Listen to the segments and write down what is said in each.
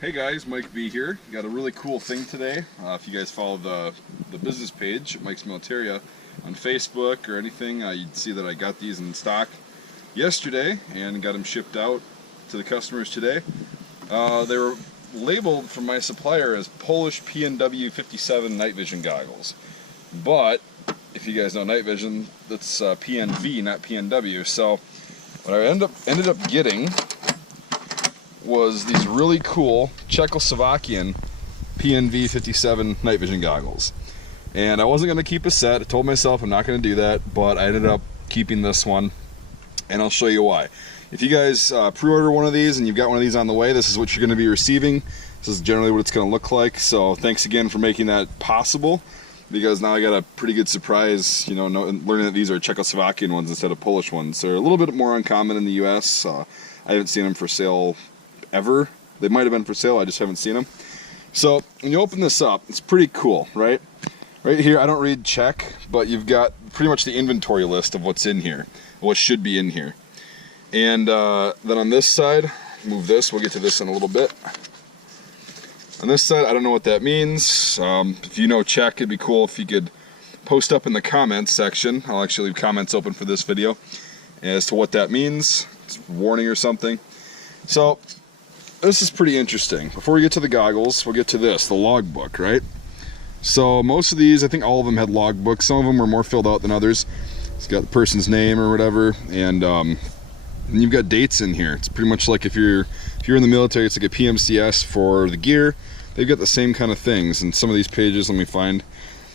Hey guys, Mike B here. Got a really cool thing today. If you guys follow the business page, Mike's Militaria, on Facebook or anything, you'd see that I got these in stock yesterday and got them shipped out to the customers today. They were labeled from my supplier as Polish PNV-57 night vision goggles. But if you guys know night vision, that's PNV, not PNW. So what I ended up getting was these really cool Czechoslovakian PNV-57 night vision goggles. And I wasn't going to keep a set. I told myself I'm not going to do that, but I ended up keeping this one, and I'll show you why. If you guys pre-order one of these and you've got one of these on the way, this is what you're going to be receiving. This is generally what it's going to look like. So thanks again for making that possible, because now I got a pretty good surprise, you know, learning that these are Czechoslovakian ones instead of Polish ones. They're a little bit more uncommon in the US. I haven't seen them for sale ever. They might have been for sale, I just haven't seen them. So when you open this up, it's pretty cool, right? Right here, I don't read Czech, but you've got pretty much the inventory list of what's in here, what should be in here. And then on this side, move this, we'll get to this in a little bit. On this side, I don't know what that means. If you know Czech, it'd be cool if you could post up in the comments section. I'll actually leave comments open for this video as to what that means. It's a warning or something. So this is pretty interesting. Before we get to the goggles, we'll get to this, the logbook, right? So most of these, I think all of them had logbooks. Some of them were more filled out than others. It's got the person's name or whatever, and you've got dates in here. It's pretty much like if you're in the military, it's like a PMCS for the gear. They've got the same kind of things. And some of these pages, let me find.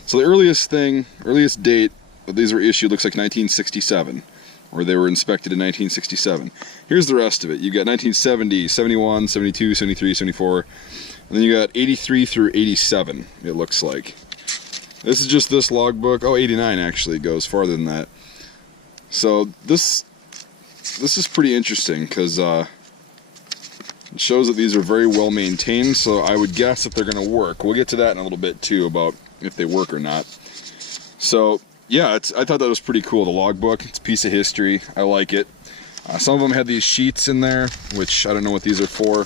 So the earliest date that these were issued looks like 1967. Or they were inspected in 1967. Here's the rest of it. You got 1970, 71, 72, 73, 74, and then you got 83 through 87, it looks like. This is just this logbook. Oh, 89 actually goes farther than that. So this is pretty interesting because it shows that these are very well maintained, so I would guess that they're going to work. We'll get to that in a little bit too, about if they work or not. So yeah, I thought that was pretty cool, the logbook. It's a piece of history. I like it. Some of them had these sheets in there, which I don't know what these are for,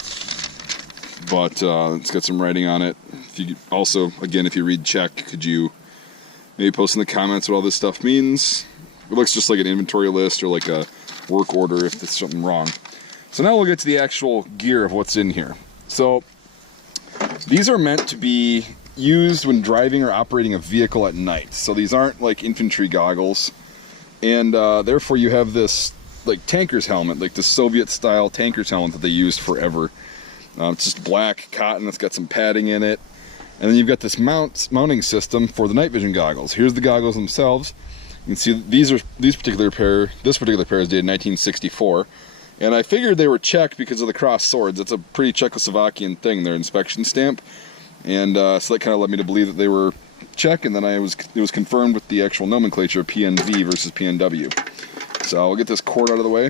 but it's got some writing on it. If you also, again, if you read Czech, could you maybe post in the comments what all this stuff means? It looks just like an inventory list or like a work order if there's something wrong. So now we'll get to the actual gear of what's in here. So these are meant to be used when driving or operating a vehicle at night. So these aren't like infantry goggles, and therefore you have this like tanker's helmet, like the Soviet style tanker's helmet that they used forever. It's just black cotton, it's got some padding in it, and then you've got this mounting system for the night vision goggles. Here's the goggles themselves. You can see this particular pair is dated 1964, and I figured they were Czech because of the cross swords. It's a pretty Czechoslovakian thing, their inspection stamp. And so that kind of led me to believe that they were Czech, and then it was confirmed with the actual nomenclature of PNV versus PNW. So we'll get this cord out of the way.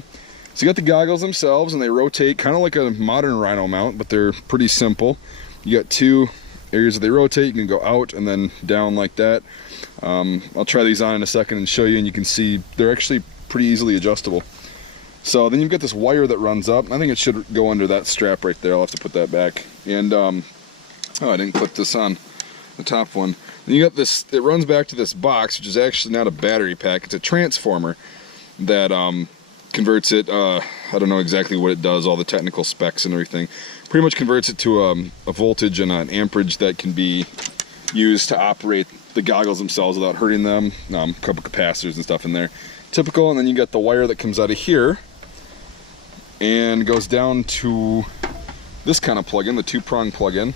So you got the goggles themselves, and they rotate kind of like a modern Rhino mount, but they're pretty simple. You got two areas that they rotate. You can go out and then down like that. I'll try these on in a second and show you, and you can see they're actually pretty easily adjustable. So then you've got this wire that runs up. I think it should go under that strap right there. I'll have to put that back. And oh, I didn't clip this on the top one. And you got this, it runs back to this box, which is actually not a battery pack, it's a transformer that converts it, I don't know exactly what it does, all the technical specs and everything. Pretty much converts it to a voltage and an amperage that can be used to operate the goggles themselves without hurting them. A couple capacitors and stuff in there. Typical, and then you got the wire that comes out of here and goes down to this kind of plug-in, the two-prong plug-in.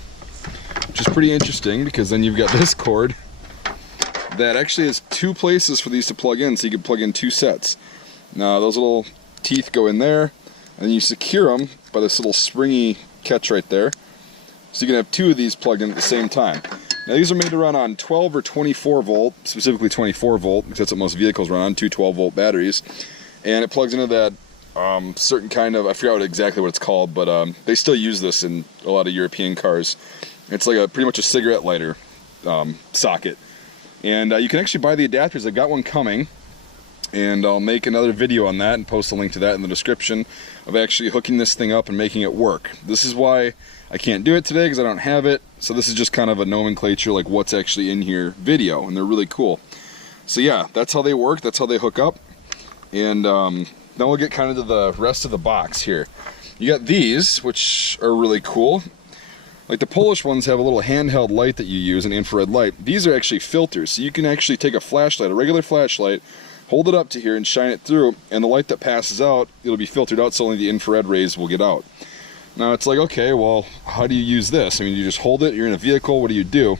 Which is pretty interesting because then you've got this cord that actually has two places for these to plug in, so you can plug in two sets. Now those little teeth go in there, and you secure them by this little springy catch right there, so you can have two of these plugged in at the same time. Now these are made to run on 12 or 24 volt, specifically 24 volt, because that's what most vehicles run on, two 12 volt batteries, and it plugs into that certain kind of, I forgot exactly what it's called, but they still use this in a lot of European cars. It's like pretty much a cigarette lighter socket, and you can actually buy the adapters. I've got one coming, and I'll make another video on that and post a link to that in the description of actually hooking this thing up and making it work. This is why I can't do it today, because I don't have it. So this is just kind of a nomenclature, like what's actually in here video, and they're really cool. So yeah, that's how they work, that's how they hook up. And now we'll get kind of to the rest of the box here. You got these, which are really cool. Like the Polish ones have a little handheld light that you use, an infrared light. These are actually filters, so you can actually take a flashlight, a regular flashlight, hold it up to here and shine it through, and the light that passes out, it'll be filtered out so only the infrared rays will get out. Now it's like, okay, well, how do you use this? I mean, you just hold it, you're in a vehicle, what do you do?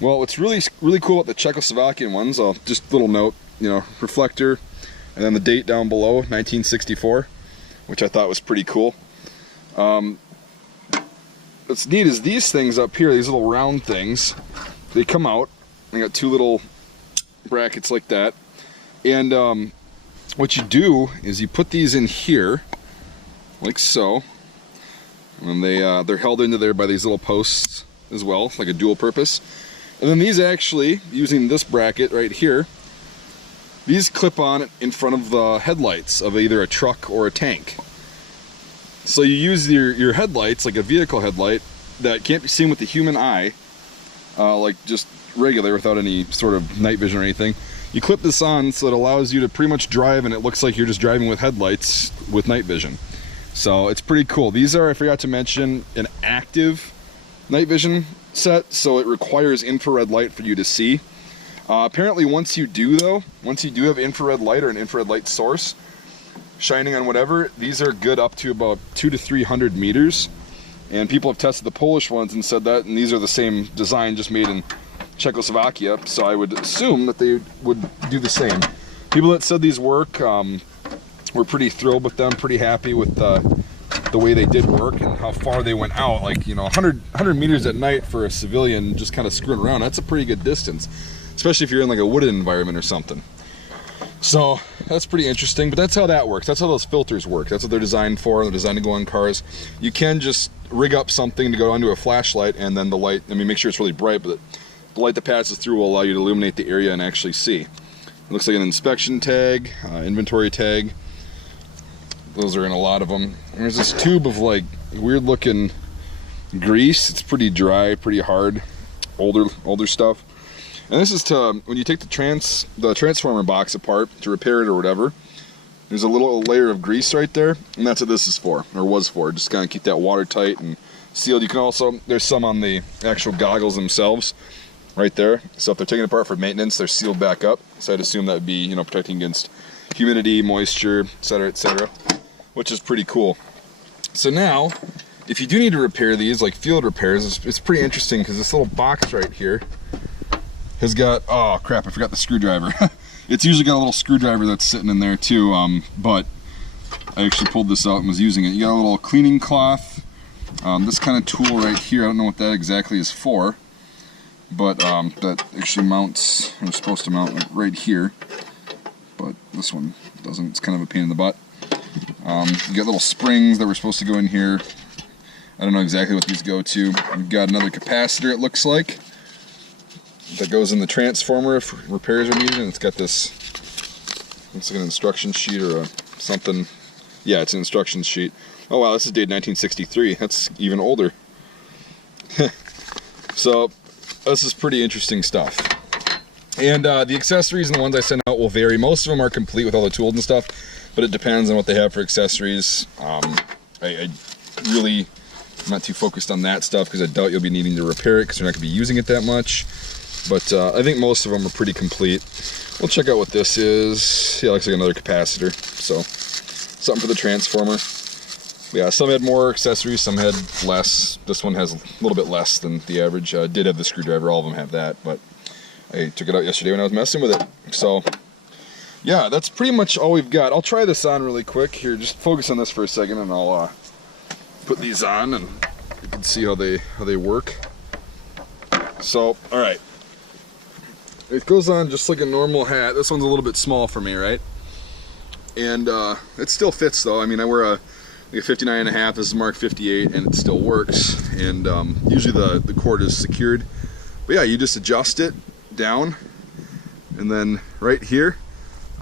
Well, what's really cool about the Czechoslovakian ones, just a little note, you know, reflector, and then the date down below, 1964, which I thought was pretty cool. What's neat is these things up here, these little round things, they come out. They got two little brackets like that. And what you do is you put these in here, like so. And they're held into there by these little posts as well, like a dual purpose. And then these actually, using this bracket right here, these clip on in front of the headlights of either a truck or a tank. So you use your headlights, like a vehicle headlight, that can't be seen with the human eye, like just regular without any sort of night vision or anything. You clip this on so it allows you to pretty much drive and it looks like you're just driving with headlights with night vision. So it's pretty cool. These are, I forgot to mention, an active night vision set, so it requires infrared light for you to see. Apparently once you do have infrared light or an infrared light source shining on whatever, these are good up to about 200 to 300 meters. And people have tested the Polish ones and said that, and these are the same design, just made in Czechoslovakia, so I would assume that they would do the same. People that said these work were pretty thrilled with them, pretty happy with the way they did work and how far they went out. Like, you know, 100 meters at night for a civilian just kind of screwing around, that's a pretty good distance, especially if you're in like a wooded environment or something. So that's pretty interesting, but that's how that works. That's how those filters work. That's what they're designed for. They're designed to go on cars. You can just rig up something to go onto a flashlight, and then the light, I mean, make sure it's really bright, but the light that passes through will allow you to illuminate the area and actually see. It looks like an inspection tag, inventory tag. Those are in a lot of them. And there's this tube of like weird looking grease. It's pretty dry, pretty hard, older stuff. And this is to, when you take the transformer box apart to repair it or whatever, there's a little layer of grease right there, and that's what this is for, or was for, just kind of keep that watertight and sealed. You can also, there's some on the actual goggles themselves, right there. So if they're taken apart for maintenance, they're sealed back up. So I'd assume that would be, you know, protecting against humidity, moisture, etc., which is pretty cool. So now, if you do need to repair these, like field repairs, it's pretty interesting because this little box right here has got, oh crap, I forgot the screwdriver. It's usually got a little screwdriver that's sitting in there too, but I actually pulled this out and was using it. You got a little cleaning cloth, this kind of tool right here, I don't know what that exactly is for, but that actually mounts, or supposed to mount right here, but this one doesn't, it's kind of a pain in the butt. You got little springs that were supposed to go in here. I don't know exactly what these go to. We've got another capacitor, it looks like, that goes in the transformer if repairs are needed, and it's got this, looks like an instruction sheet or something. Yeah, it's an instruction sheet. Oh wow, this is dated 1963. That's even older. So this is pretty interesting stuff. And the accessories and the ones I send out will vary. Most of them are complete with all the tools and stuff, but it depends on what they have for accessories. I really am not too focused on that stuff because I doubt you'll be needing to repair it because you're not going to be using it that much. But I think most of them are pretty complete. We'll check out what this is. Yeah, it looks like another capacitor. So something for the transformer. Yeah, some had more accessories, some had less. This one has a little bit less than the average. Did have the screwdriver, all of them have that, but I took it out yesterday when I was messing with it. So yeah, that's pretty much all we've got. I'll try this on really quick. Here, just focus on this for a second and I'll put these on and you can see how they work. So, alright. It goes on just like a normal hat. This one's a little bit small for me, right? And it still fits though. I mean, I wear a 59.5, this is Mark 58, and it still works. And usually the cord is secured. But yeah, you just adjust it down, and then right here,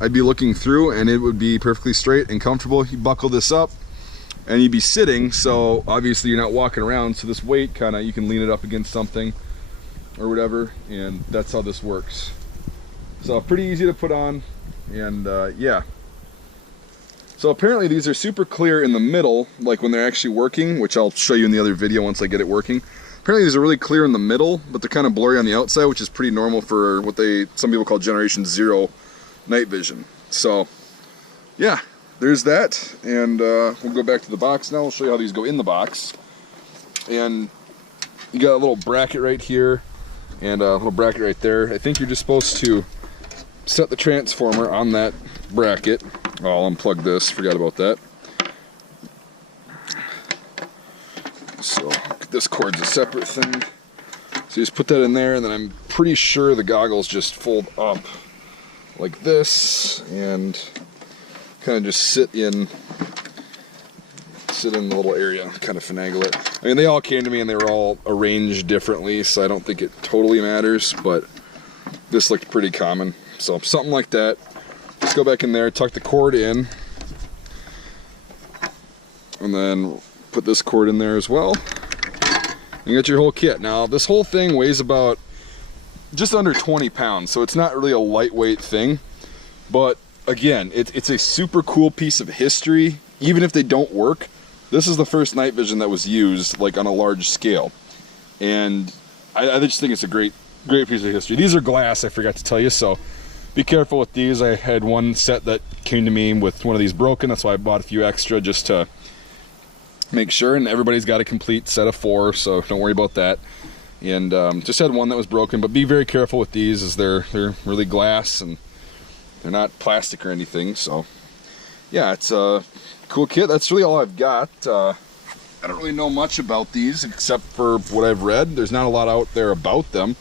I'd be looking through and it would be perfectly straight and comfortable. You buckle this up and you'd be sitting, so obviously you're not walking around, so this weight kind of, you can lean it up against something or whatever, and that's how this works. So pretty easy to put on, and yeah. So apparently these are super clear in the middle, like when they're actually working, which I'll show you in the other video once I get it working. Apparently these are really clear in the middle, but they're kind of blurry on the outside, which is pretty normal for what some people call Generation 0 night vision. So yeah, there's that, and we'll go back to the box now. I'll show you how these go in the box. And you got a little bracket right here and a little bracket right there. I think you're just supposed to set the transformer on that bracket. I'll unplug this, forgot about that. So this cord's a separate thing. So you just put that in there, and then I'm pretty sure the goggles just fold up like this and kind of just sit in the little area, kind of finagle it. I mean, they all came to me and they were all arranged differently, so I don't think it totally matters, but this looked pretty common. So something like that. Just go back in there, tuck the cord in, and then put this cord in there as well. You get your whole kit. Now this whole thing weighs about just under 20 pounds, so it's not really a lightweight thing, but again, it's a super cool piece of history. Even if they don't work, this is the first night vision that was used like on a large scale, and I just think it's a great piece of history. These are glass, I forgot to tell you, so be careful with these. I had one set that came to me with one of these broken, that's why I bought a few extra just to make sure, and everybody's got a complete set of 4, so don't worry about that. And just had one that was broken, but be very careful with these, as they're really glass and they're not plastic or anything. So yeah, it's a cool kit. That's really all I've got. I don't really know much about these except for what I've read. There's not a lot out there about them.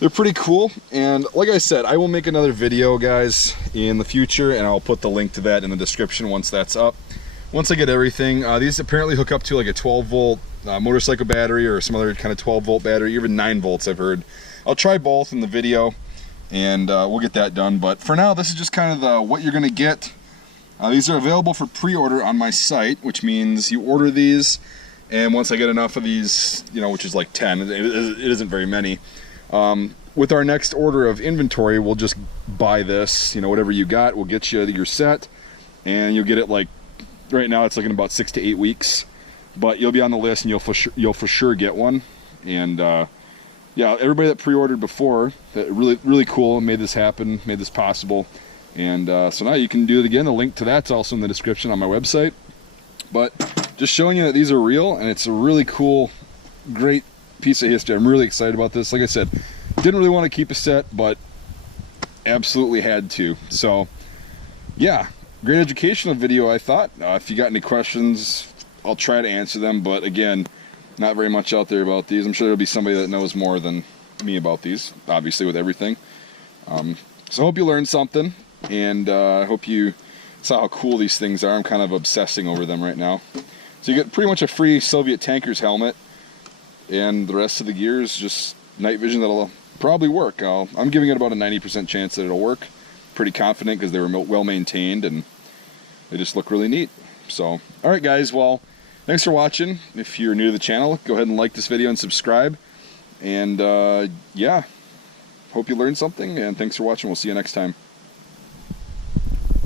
They're pretty cool, and like I said, I will make another video, guys, in the future, and I'll put the link to that in the description once that's up. Once I get everything, these apparently hook up to like a 12-volt motorcycle battery or some other kind of 12-volt battery, even 9 volts I've heard. I'll try both in the video, and we'll get that done. But for now, this is just kind of what you're going to get. These are available for pre-order on my site, which means you order these, and once I get enough of these, you know, which is like 10, it isn't very many. With our next order of inventory, we'll just buy this, you know, whatever you got, we'll get you your set, and you'll get it like, right now it's looking about 6 to 8 weeks, but you'll be on the list and you'll for sure get one. And yeah, everybody that pre-ordered before, that really cool, made this happen, made this possible. And so now you can do it again. The link to that's also in the description on my website. But just showing you that these are real, and it's a really cool, great piece of history. I'm really excited about this. Like I said, didn't really want to keep a set, but absolutely had to. So yeah, great educational video, I thought. If you got any questions, I'll try to answer them, but again, not very much out there about these. I'm sure there'll be somebody that knows more than me about these, obviously, with everything. So I hope you learned something, and I hope you saw how cool these things are. I'm kind of obsessing over them right now. So you get pretty much a free Soviet tanker's helmet, and the rest of the gear is just night vision that'll probably work. I'm giving it about a 90% chance that it'll work. Pretty confident because they were well maintained and they just look really neat. So alright guys, well, thanks for watching. If you're new to the channel, go ahead and like this video and subscribe, and yeah, hope you learned something, and thanks for watching. We'll see you next time.